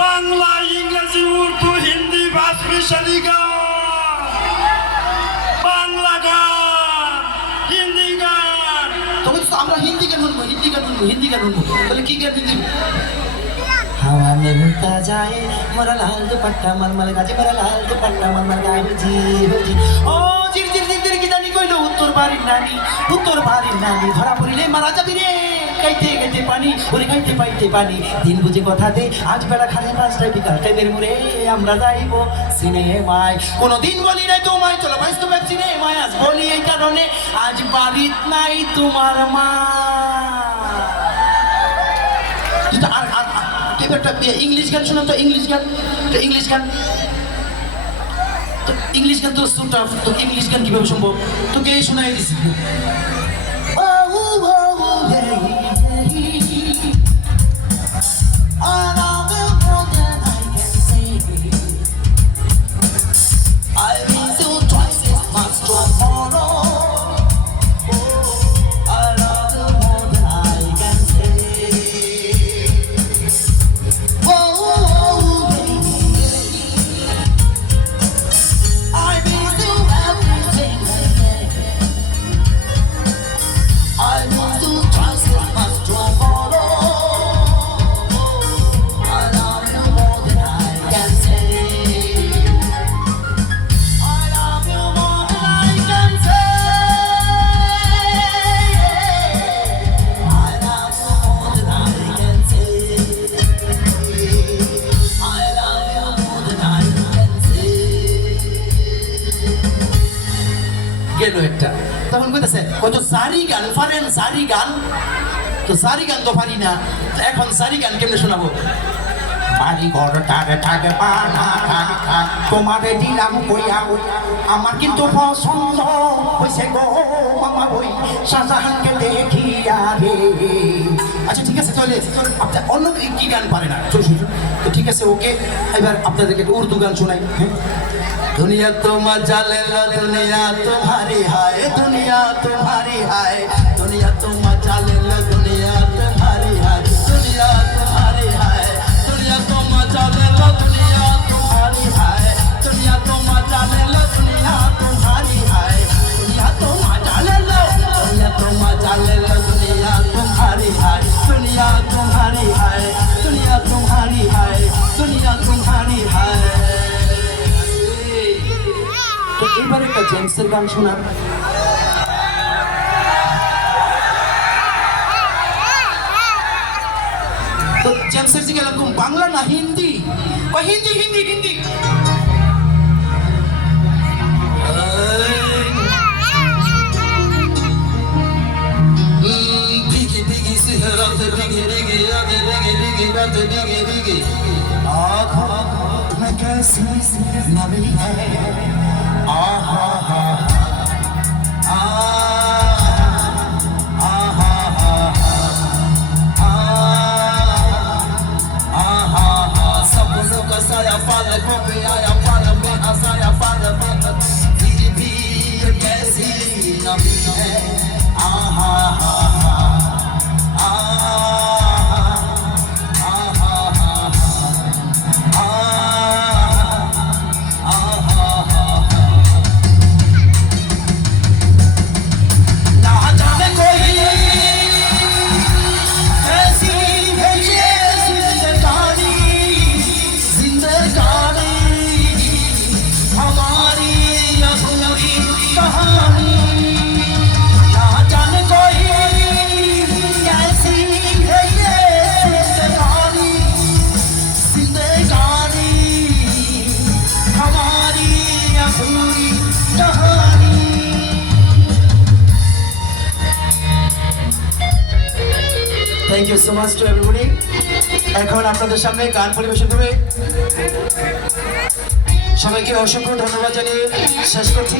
বাংলা, ইংরেজি, উর্দু, হিন্দি, ভাষালি গান, বাংলা গান, হিন্দি গান। তখন তো আমরা হিন্দি গান শুনবো, হিন্দি গান শুনবো। তাহলে কি গান হিন্দি? हवा में उड़ता जाए मेरा लाल दुपट्टा मलमल गाजे, मेरा लाल दुपट्टा मलमल गाजे जी हो जी। ओ জির জির জির জির কি জানি কইলো উত্তর বাড়ির নানি ধরা পড়িলে মারা যাবি রে। গাইতে গাইতে পানি ওরে গাইতে পাইতে পানি, দিন বুঝে কথা দে আজ বেলা খালি 5টায় বিকাল টাইমের মোড়ে আমরা যাইব সিনেমায়। কোনোদিন বলি নাই তোমায় চলো বাস্তব সিনেমায়, আজ বলি এই কারণে আজ বাড়িত নাই তোমার মা। আর একটা ইংলিশ গান শোনাম তো, ইংলিশ গান তো সুটাফ, তো ইংলিশ গান কিভাবে সম্ভব তোকে শোনাই দিছি। একটা তখন কইতেছে কত সারি গান পারেন, সারি গান তো সারি গান তো পারি না, এখন সারি গান কেমনে শোনাবো? বাড়ি ঘর টাকে টাকে পানা তোমারে দিলাম কইয়া, আমার কিন্তু পছন্দ হইছে গো মামা ওই শাহজাহানকে দেখিয়া রে। আচ্ছা ঠিক আছে চলে আপনার অন্য কি গান পারে না তো ঠিক আছে ওকে, এবার আপনাদেরকে উর্দু গান শোনাই। दुनिया तो मजा ले लो, दुनिया तुम्हारी हाय, दुनिया तुम्हारी हाय, दुनिया तो मजा ले लो, दुनिया तुम्हारी हाय, दुनिया तुम्हारी हाय, दुनिया तो मजा ले लो, दुनिया तुम्हारी हाय, दुनिया तो मजा ले लो, दुनिया तुम्हारी हाय, दुनिया तो मजा ले लो, दुनिया तो मजा ले लो, दुनिया तुम्हारी हाय, दुनिया तुम्हारी हाय, दुनिया तुम्हारी हाय, दुनिया तुम्हारी हाय। তো এবার একটা জেমসের গান শোনান। তো জেমসের দিকে এরকম বাংলা না হিন্দি? হিন্দি হিন্দি হিন্দি बिगी बिगी सिहरत बिगी बिगी आगे बिगी बिगी रात बिगी बिगी आँखों में कैसी नमी है, आहा हा सपनों का साया पलकों पे आया, पल में हंसाया पल में, फिर भी ये कैसी नमी है, आहा हा Thank you so much to everybody. এখন আপনাদের সামনে গান পরিবেশন করবে সবাইকে অসংখ্য ধন্যবাদ জানিয়ে শেষ করছি।